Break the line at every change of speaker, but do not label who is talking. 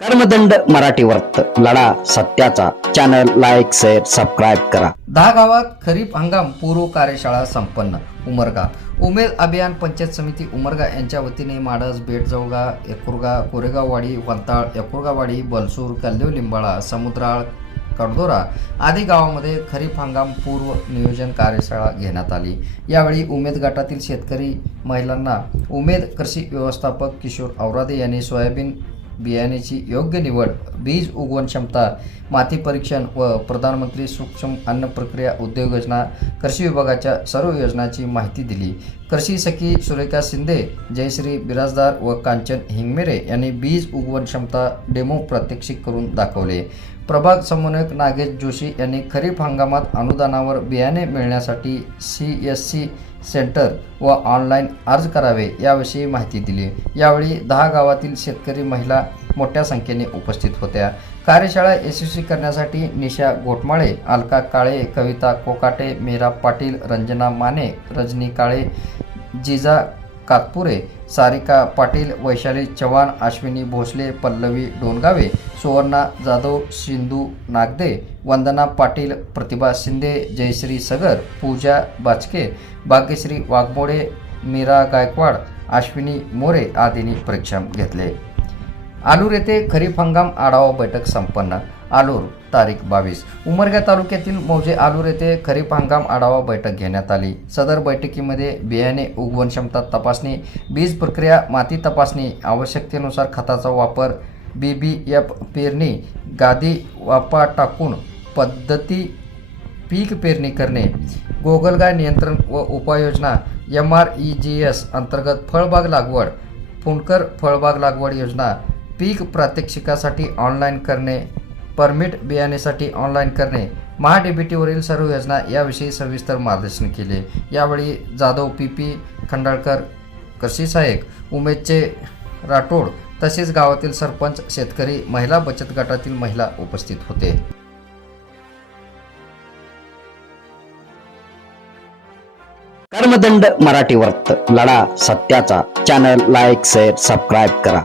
कर्मदंड मराठी वर्त लढा सत्याचा. चॅनल लाईक शेअर सबस्क्राईब करा.
दहा गावात खरीप हंगाम पूर्व कार्यशाळा संपन्न. उमरगा. उमेद अभियान पंचायत समिती उमरगा यांच्या वतीने माडस बेटजवळगा एकुरगा कोरेगाववाडी वंताळ एकुरगावाडी बलसूर कल्लेव लिंबाळा समुद्राळ कडदोरा आदी गावामध्ये खरीप हंगाम पूर्व नियोजन कार्यशाळा घेण्यात आली. यावेळी उमेद गटातील शेतकरी महिलांना उमेद कृषी व्यवस्थापक किशोर औरादे यांनी सोयाबीन बियाण्याची योग्य निवड बीज उगवण क्षमता माती परीक्षण व प्रधानमंत्री सूक्ष्म अन्न प्रक्रिया उद्योग योजना कृषी विभागाच्या सर्व योजनांची माहिती दिली. कृषी सखी सुरेखा शिंदे जयश्री बिराजदार व कांचन हिंगमेरे यांनी बीज उगवण क्षमता डेमो प्रात्यक्षिक करून दाखवले. प्रभाग समन्वयक नागेश जोशी यांनी खरीप हंगामात अनुदानावर बियाणे मिळण्यासाठी सी एस सी सेंटर व ऑनलाईन अर्ज करावे याविषयी माहिती दिली. यावेळी दहा गावातील शेतकरी महिला मोठ्या संख्येने उपस्थित होत्या. कार्यशाळा यशस्वी करण्यासाठी निशा गोटमाळे अलका काळे कविता कोकाटे मेरा पाटील रंजना माने रजनी काळे जिजा कातपुरे सारिका पाटील वैशाली चव्हाण अश्विनी भोसले पल्लवी डोनगावे सुवर्णा जाधव सिंधू नागदे वंदना पाटील प्रतिभा शिंदे जयश्री सगर पूजा बाचके भाग्यश्री वाघमोडे मीरा गायकवाड अश्विनी मोरे आदींनी परीक्षा घेतले. आलूर येथे खरीप हंगाम आढावा बैठक संपन्न आलूर तारीख बावीस. उमरगा तालुक्यातील मौजे आलूर येथे खरीप हंगाम आढावा बैठक घेण्यात आली. सदर बैठकीमध्ये बियाणे उगवण क्षमता तपासणी बीज प्रक्रिया माती तपासणी आवश्यकतेनुसार खताचा वापर बी बी एफ पेरणी गादी वापा टाकून पद्धती पीक पेरणी करणे गोगलगाय नियंत्रण व उपाययोजना M R E G S अंतर्गत फळबाग लागवड पुणकर फळबाग लागवड योजना पीक प्रात्यक्षिकासाठी ऑनलाईन करणे परमिट बियाणेसाठी ऑनलाईन करणे. महाडीबीटीवरील सर्व योजना याविषयी सविस्तर मार्गदर्शन केले. यावेळी जाधव पी पी खंडाळकर कृषी सहाय्यक उमेदचे राठोड तसेच गावातील सरपंच शेतकरी महिला बचत गटातील महिला उपस्थित होते.
कर्मदंड मराठी वर्त लढा सत्याचा. चॅनल लाईक शेअर सबस्क्राईब करा.